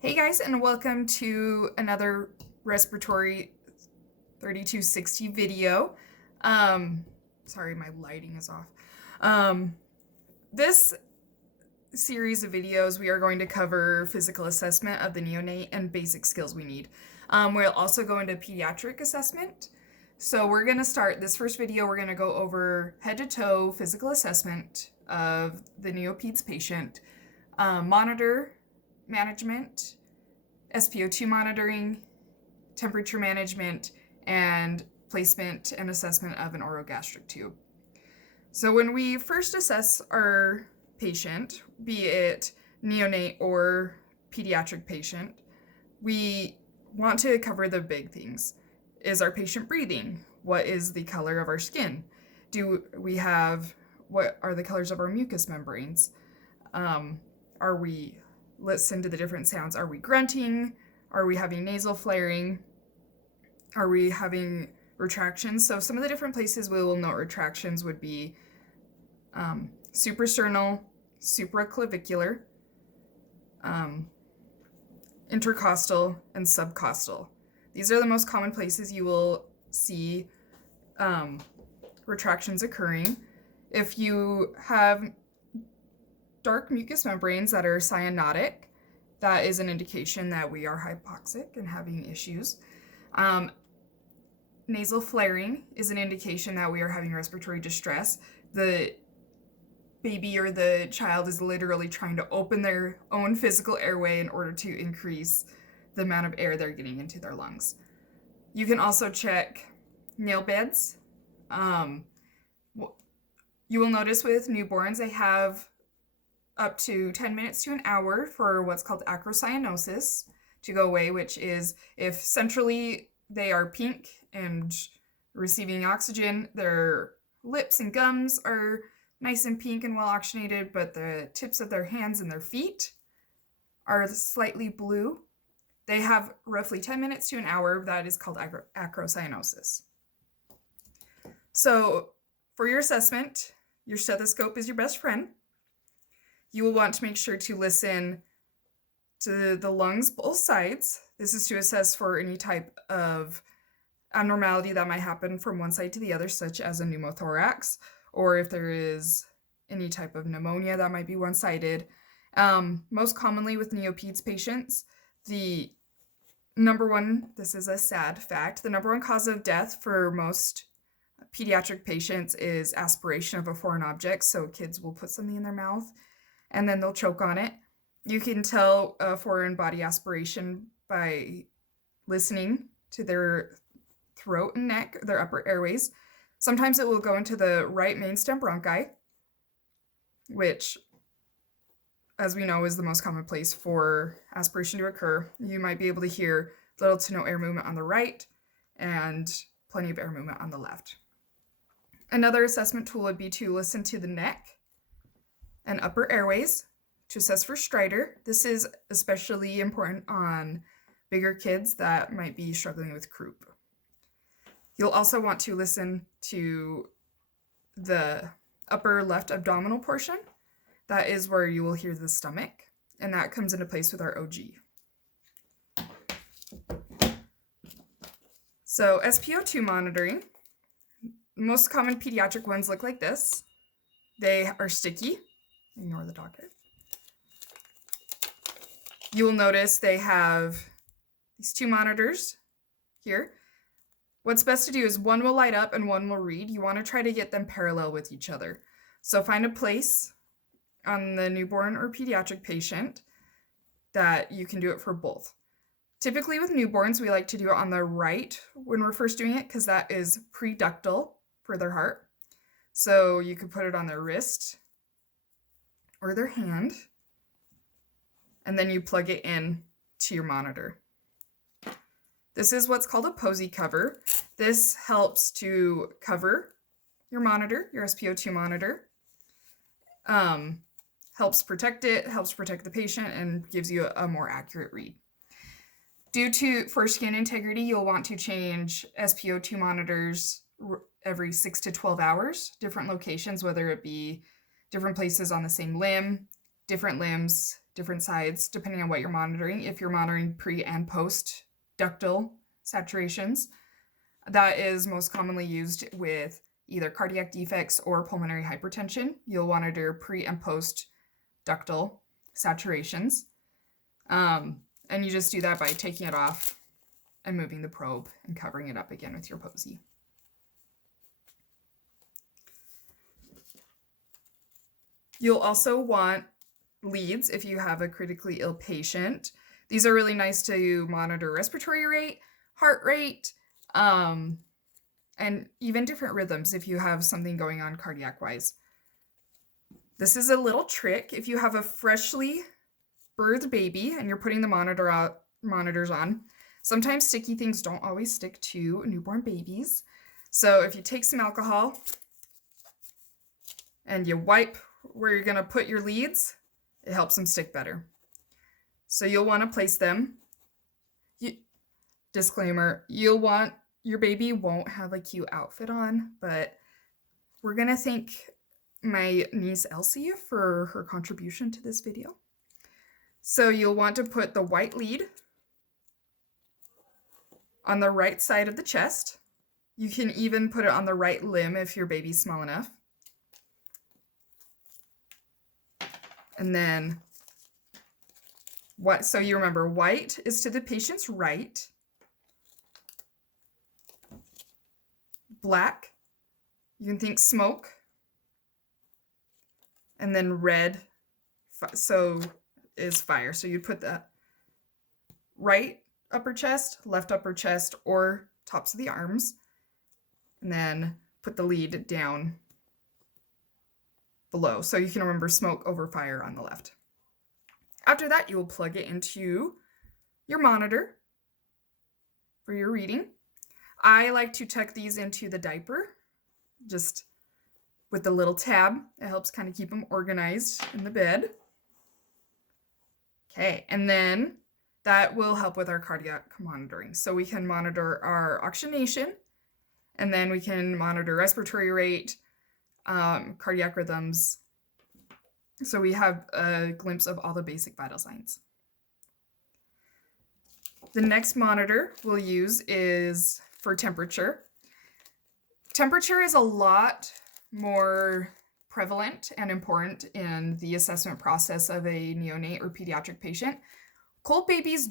Hey guys, and welcome to another respiratory 3260 video. Sorry, my lighting is off. This series of videos, we are going to cover physical assessment of the neonate and basic skills we need. We'll also go into pediatric assessment. So we're going to start this first video. We're going to go over head to toe physical assessment of the neopeds patient, monitor management, SpO2 monitoring, temperature management, and placement and assessment of an orogastric tube. So when we first assess our patient, be it neonate or pediatric patient, we want to cover the big things. Is our patient breathing? What is the color of our skin? What are the colors of our mucous membranes? Are we listen to the different sounds? Are we grunting? Are we having nasal flaring? Are we having retractions? So some of the different places we will note retractions would be suprasternal, supraclavicular, intercostal, and subcostal. These are the most common places you will see retractions occurring. If you have dark mucous membranes that are cyanotic, that is an indication that we are hypoxic and having issues. Nasal flaring is an indication that we are having respiratory distress. The baby or the child is literally trying to open their own physical airway in order to increase the amount of air they're getting into their lungs. You can also check nail beds. You will notice with newborns, they have up to 10 minutes to an hour for what's called acrocyanosis to go away, which is if centrally they are pink and receiving oxygen, their lips and gums are nice and pink and well oxygenated, but the tips of their hands and their feet are slightly blue. They have roughly 10 minutes to an hour. That is called acrocyanosis. So for your assessment, your stethoscope is your best friend. You will want to make sure to listen to the lungs, both sides. This is to assess for any type of abnormality that might happen from one side to the other, such as a pneumothorax, or if there is any type of pneumonia that might be one-sided. Most commonly with neopeds patients, the number one, this is a sad fact, the number one cause of death for most pediatric patients is aspiration of a foreign object. So kids will put something in their mouth and then they'll choke on it. You can tell a foreign body aspiration by listening to their throat and neck, their upper airways. Sometimes it will go into the right main stem bronchi, which, as we know, is the most common place for aspiration to occur. You might be able to hear little to no air movement on the right and plenty of air movement on the left. Another assessment tool would be to listen to the neck and upper airways to assess for stridor. This is especially important on bigger kids that might be struggling with croup. You'll also want to listen to the upper left abdominal portion. That is where you will hear the stomach, and that comes into place with our OG. So SpO2 monitoring, most common pediatric ones look like this. They are sticky. Ignore the docket. You will notice they have these two monitors here. What's best to do is one will light up and one will read. You want to try to get them parallel with each other. So find a place on the newborn or pediatric patient that you can do it for both. Typically with newborns, we like to do it on the right when we're first doing it because that is preductal for their heart. So you could put it on their wrist or their hand, and then you plug it in to your monitor. This is what's called a posy cover. This helps to cover your monitor, your SpO2 monitor. Helps protect it, helps protect the patient, and gives you a more accurate read. For skin integrity, you'll want to change SpO2 monitors every 6 to 12 hours, different locations, whether it be different places on the same limb, different limbs, different sides depending on what you're monitoring. If you're monitoring pre and post ductal saturations, that is most commonly used with either cardiac defects or pulmonary hypertension. You'll monitor pre and post ductal saturations. And you just do that by taking it off and moving the probe and covering it up again with your posy. You'll also want leads if you have a critically ill patient. These are really nice to monitor respiratory rate, heart rate, and even different rhythms if you have something going on cardiac-wise. This is a little trick. If you have a freshly birthed baby and you're putting the monitors on, sometimes sticky things don't always stick to newborn babies. So if you take some alcohol and you wipe where you're going to put your leads, it helps them stick better. So you'll want to place them. Disclaimer, your baby won't have a cute outfit on, but we're going to thank my niece Elsie for her contribution to this video. So you'll want to put the white lead on the right side of the chest. You can even put it on the right limb if your baby's small enough. And then, so you remember, white is to the patient's right. Black, you can think smoke. And then red, so is fire. So you put the right upper chest, left upper chest, or tops of the arms. And then put the lead down below. So you can remember smoke over fire on the left. After that, you will plug it into your monitor for your reading. I like to tuck these into the diaper, just with the little tab. It helps kind of keep them organized in the bed. Okay, and then that will help with our cardiac monitoring. So we can monitor our oxygenation, and then we can monitor respiratory rate, cardiac rhythms. So we have a glimpse of all the basic vital signs. The next monitor we'll use is for temperature. Temperature is a lot more prevalent and important in the assessment process of a neonate or pediatric patient. Cold babies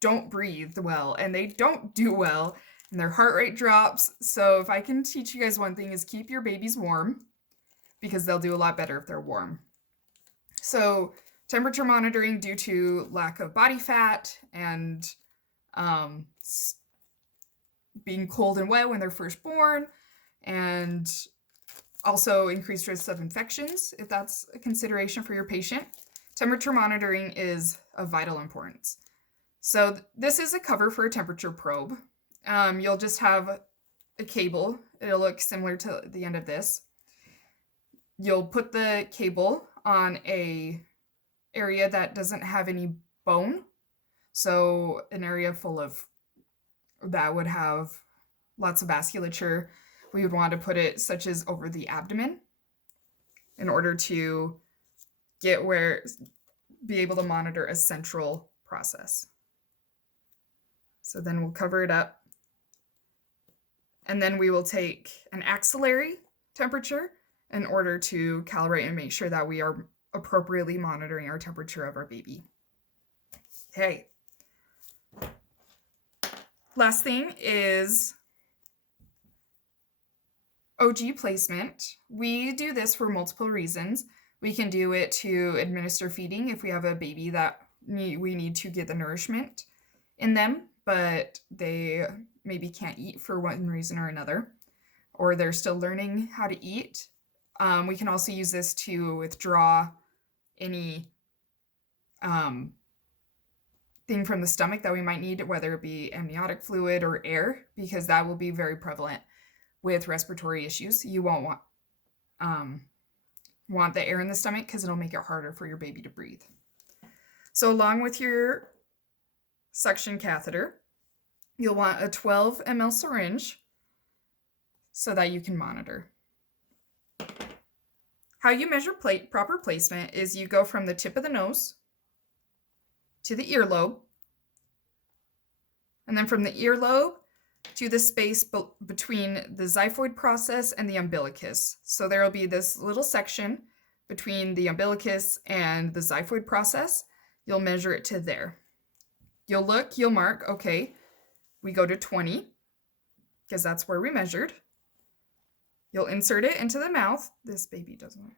don't breathe well and they don't do well and their heart rate drops. So if I can teach you guys one thing is keep your babies warm, because they'll do a lot better if they're warm. So temperature monitoring due to lack of body fat and being cold and wet when they're first born, and also increased risks of infections, if that's a consideration for your patient. Temperature monitoring is of vital importance. So this is a cover for a temperature probe. You'll just have a cable. It'll look similar to the end of this. You'll put the cable on a area that doesn't have any bone. So an area full of, that would have lots of vasculature. We would want to put it such as over the abdomen in order to be able to monitor a central process. So then we'll cover it up. And then we will take an axillary temperature in order to calibrate and make sure that we are appropriately monitoring our temperature of our baby. Okay. Last thing is OG placement. We do this for multiple reasons. We can do it to administer feeding if we have a baby that we need to get the nourishment in them, but they maybe can't eat for one reason or another, or they're still learning how to eat. We can also use this to withdraw any thing from the stomach that we might need, whether it be amniotic fluid or air, because that will be very prevalent with respiratory issues. You won't want the air in the stomach because it'll make it harder for your baby to breathe. So along with your suction catheter, you'll want a 12 ml syringe so that you can monitor. How you measure proper placement is you go from the tip of the nose to the earlobe. And then from the earlobe to the space between the xiphoid process and the umbilicus. So there will be this little section between the umbilicus and the xiphoid process. You'll measure it to there. You'll look, you'll mark, okay, we go to 20, because that's where we measured. You'll insert it into the mouth. This baby doesn't.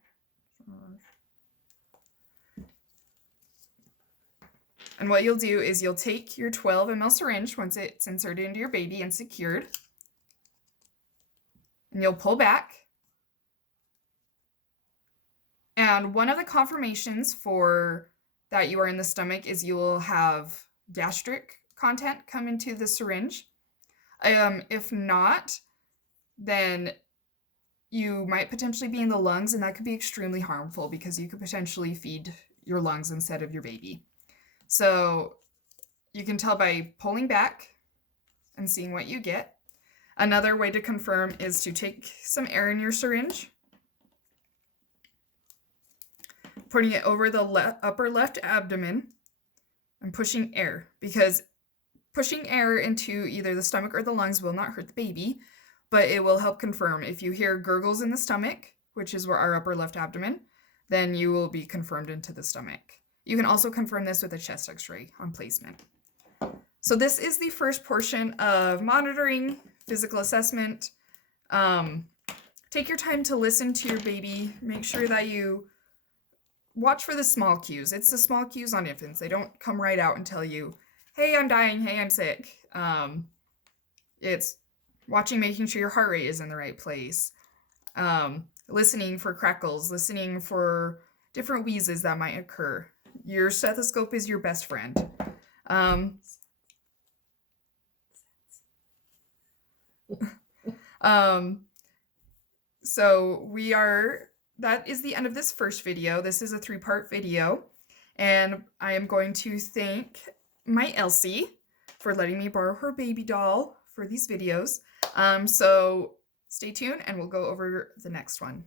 And what you'll do is you'll take your 12 ml syringe once it's inserted into your baby and secured, and you'll pull back. And one of the confirmations for that you are in the stomach is you will have gastric content come into the syringe. If not, then you might potentially be in the lungs, and that could be extremely harmful because you could potentially feed your lungs instead of your baby. So you can tell by pulling back and seeing what you get. Another way to confirm is to take some air in your syringe, putting it over the upper left abdomen and pushing air, because pushing air into either the stomach or the lungs will not hurt the baby, but it will help confirm. If you hear gurgles in the stomach, which is where our upper left abdomen, then you will be confirmed into the stomach. You can also confirm this with a chest x-ray on placement. So this is the first portion of monitoring, physical assessment. Take your time to listen to your baby. Make sure that you watch for the small cues. It's the small cues on infants. They don't come right out and tell you, hey, I'm dying, hey, I'm sick. It's watching, making sure your heart rate is in the right place. Listening for crackles, listening for different wheezes that might occur. Your stethoscope is your best friend. So that is the end of this first video. This is a 3-part video, and I am going to thank my Elsie for letting me borrow her baby doll for these videos. So stay tuned and we'll go over the next one.